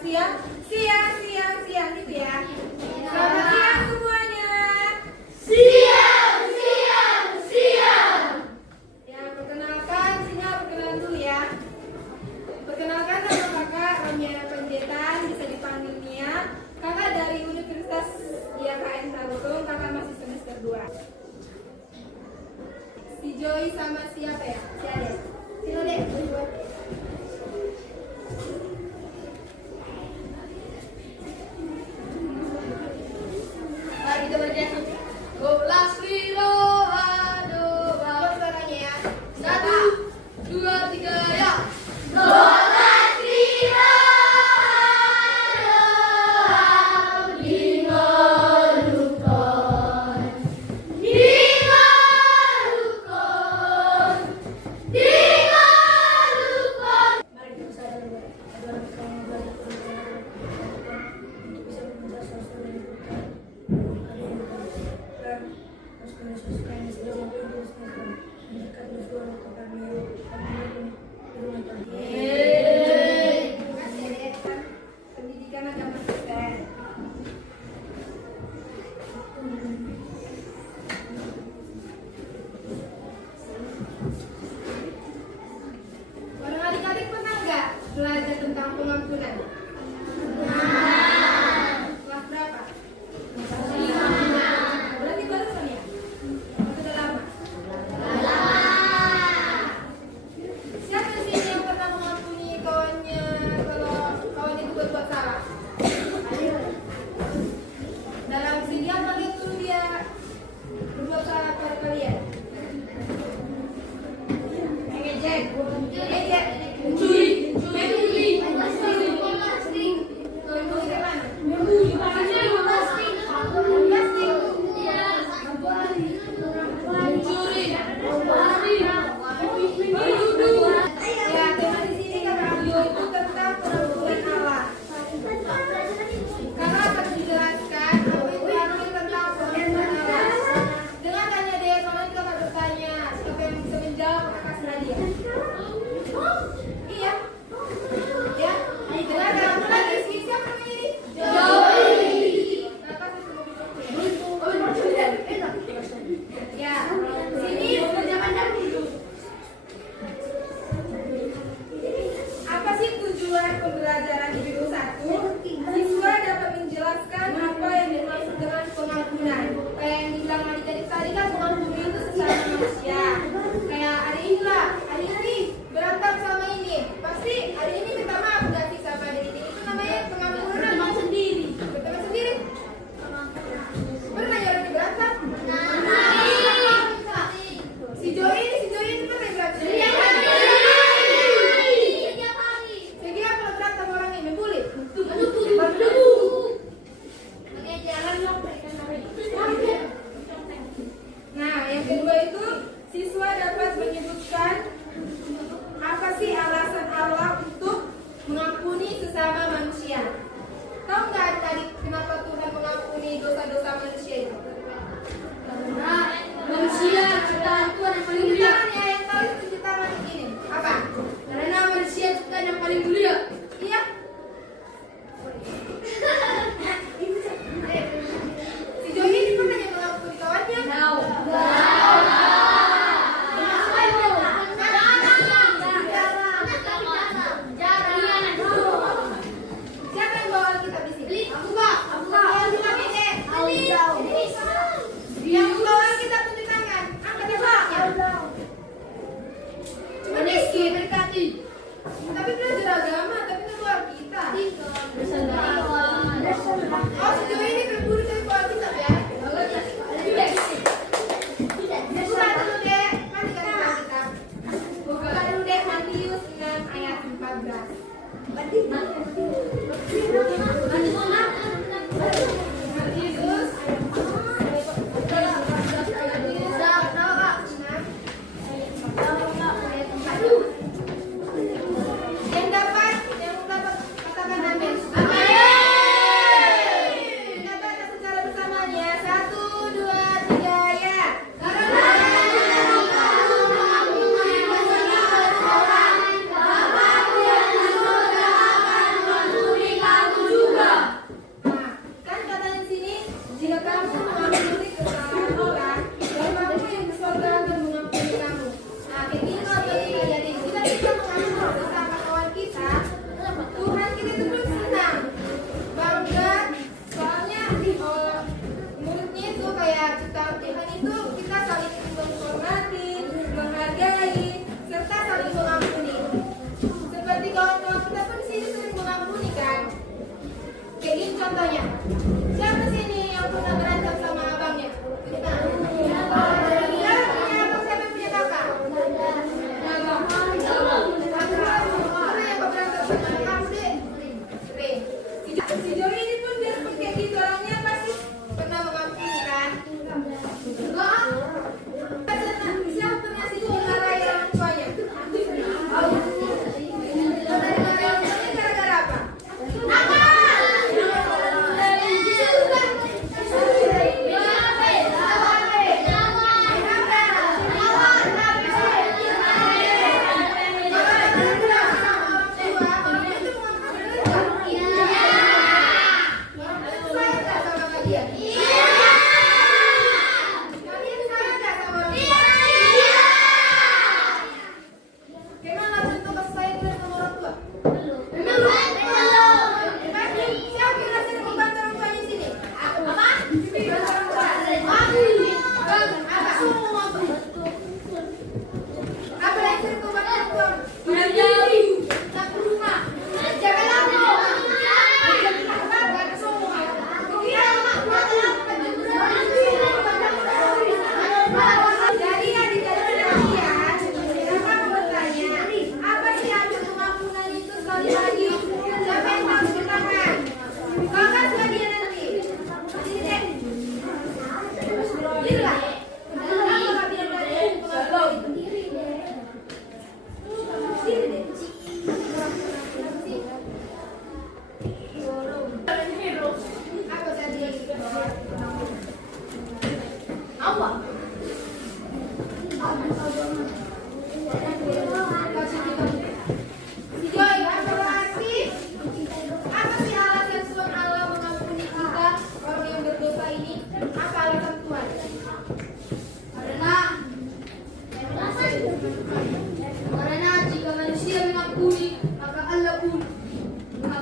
siang, gitu ya. Selamat siang semuanya. Siang. Ya, perkenalkan dulu ya. Perkenalkan nama kakak Romiana Panjaitan, bisa dipanggil Mia. Kakak dari Universitas IAKN Tarutung, kakak masih semester 2. Si Joy sama siapa ya? Si Ade. Sino deh, Kita baca 12 kilo aduh. suaranya ya. 1, 2, 3 ya. 12 kilo aduh. Dingalukon. Mari kita sadar adalah kita belajar untuk bisa meminta sesuatu yang Pendidikan agama Kristen. Orang adik-adik pernah nggak belajar tentang pengampunan? Kelas berapa? Berarti barusan ya? Sudah lama? Siapa sih yang pernah mengampuni kawannya kalau kawannya itu berbuat salah? Dalam sini apa lihat tuh dia berbuat salah pada kalian? Ngejek, mencuri. Apa sih tujuan pembelajaran di Bidu 1? Siswa dapat menjelaskan apa yang dimaksud dengan pengampunan. Kayak yang dibilang adik-adik tadi kan, pengampuni itu sesama manusia. Kayak hari ini berantem sama ini, pasti hari ini minta maaf gak sih sama hari ini? Itu namanya pengampunan. Berteman sendiri. Pernah ya orang berantem? Si Joy ini pernah berantem? Kalau berantem orang ini membuli. Nah, yang kedua itu siswa dapat menyebutkan apa sih alasan Allah untuk mengampuni sesama manusia. Tahu nggak tadi kenapa Tuhan mengampuni dosa-dosa manusia itu? Manusia ciptaan Tuhan yang paling mulia. Ciptaannya yang tahu itu ciptaan ini apa? Karena manusia ciptaan yang paling mulia. Iya. Si Joy ini pernah yang mengampuni kawannya? Siapa yang bawa Alkitab di sini? Aku. Alkitab ini. Yang bawa Alkitab tunjuk tangan. Angkat ya, Pak. Cuma Rizky berkati. Tapi belajar agama, tapi kan bawa Alkitab. Oh, si Joy ini berburu dari bawa Alkitab ya? Buka dulu deh. Mari kita Alkitab. Buka dulu deh Matius 6 ayat 14. Yang dapat katakan amin. Kita baca secara bersamanya. 1, 2, 3 ya. Bapak yang di surga akan mengampuni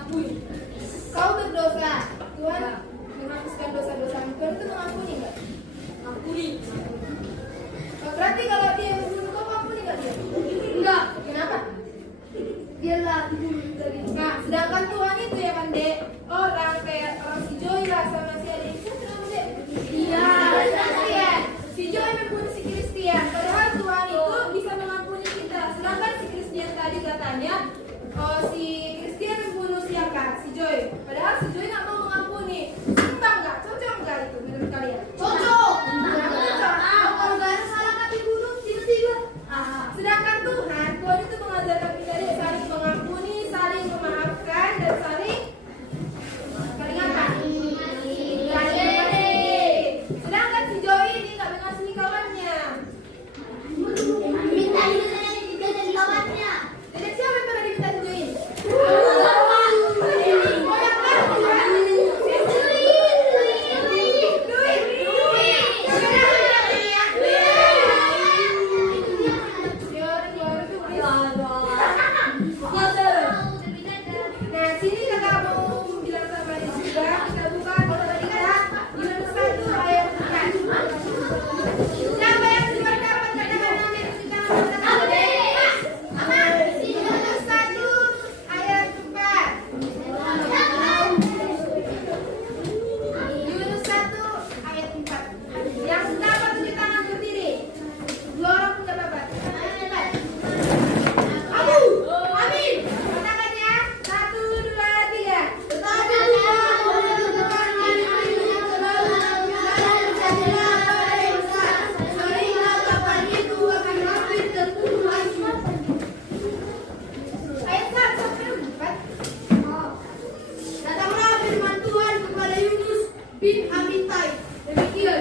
Mengampuni. Kau berdosa, Tuhan menghapuskan dosa-dosamu. Tuhan itu mengampuni nggak? Mengampuni. Berarti kalau dia yang membunuh kau ampuni nggak dia? Enggak. Kenapa? Dialah dibunuh dari. Nah, sedangkan Tuhan itu ya kan dek, orang kayak orang si Joy lah sama si adik itu kenapa dek? Iya. Christian. Si Joy membunuh si Christian. Padahal Tuhan itu bisa mengampuni kita. Sedangkan si Christian tadi katanya, oh si Christian membunuh siapa? Si Joy. Padahal si Joy nggak mau mengampuni. Seimbang nggak? Cocok nggak itu menurut kalian? Cocok. Cocok. Kalau nggak ada salah kan dibunuh tiba-tiba. Sedangkan Tuhan itu mengajarkan kita dek, saling mengampuni, saling memaafkan, dan saling apa? Sedangkan si Joy ini nggak mengasihi kawannya. Minta juga dari kawannya. Jadi siapa yang pernah diminta si Joy ini? Nah, sini kakak mau bilang sama dia juga, kita buka kalau tadi kita Yunus 1 ayat 4. Siapa yang duluan dapat katakan amin? Kita katakan amin. Yunus 1 ayat 4. Yunus 1 ayat 4. Yang dapat tunjuk tangan berdiri. Dua orang pun dapat. Amin. Katakan ya. 1, 2, 3. Ayat 1 sampai 4. Datanglah firman Tuhan kepada Yunus bin Amittai. Demikian,